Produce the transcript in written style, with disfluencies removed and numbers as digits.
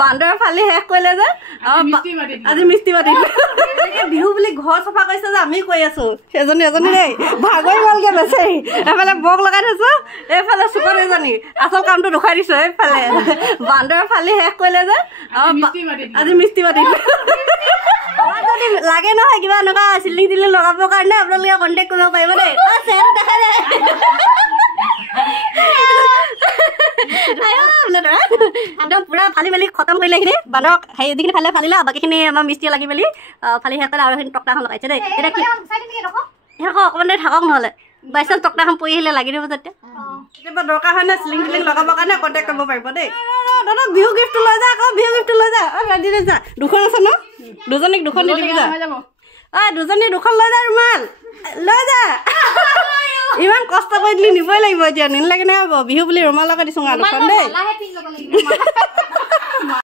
বান্দৰ ফালি শেষ কৰিলে যে আজি মিষ্টি মাতি বিহু বুলি ঘৰ চফা কৰিছে যে আমি কৈ আছো এজনী দেই ভাগৰি গ'লগে বেচেৰি এফালে বক লগাই থৈছো এইফালে চুকৰ এজনী আচল কামটো দেখুৱাই দিছো এইফালে বান্দৰ ফালি শেষ কৰিলে যে আজি মিষ্টি মাতি যদি লাগে নহয় কিবা এনেকুৱা চিলিং টিলিং লগাবৰ কাৰণে আপোনালোকে কণ্টেক্ট কৰিব পাৰিব দেই চেহেৰা দেখা দে একদম পুৰা ফালি মেলি খতম কৰিলে এইখিনি বান্দৰক হেৰি যিখিনি ফালে ফালিলে বাকীখিনি আমাৰ মিস্ত্ৰীয়ে লাগি মেলি ফালি শেষ কৰিলে আৰু সেইখিনি টক্টাখন লগাইছে দেই এতিয়া কি অকণমান দেৰি থাকক নহ'লে বাইচান্স টক্টাখন পৰি আহিলে লাগি দিব যেতিয়া কেতিয়াবা দৰকাৰ হয় নে চিলিং টিলিং লগাবৰ কাৰণে কণ্টেক্ট কৰিব পাৰিব দেই দাদা বিহু গিফ্টটো লৈ যা আকৌ বিহু গিফ্টটো লৈ যা যা দুখন আছে ন দুজনীক দুখন দি দিবি যা দুজনী দুখন লৈ যা ৰুমাল লৈ যা ইমান কষ্ট কৰি দিলি নিবই লাগিব এতিয়া নিলাগে নে হ'ব বিহু বুলি ৰুমাল লগাই দিছো দুখন দেই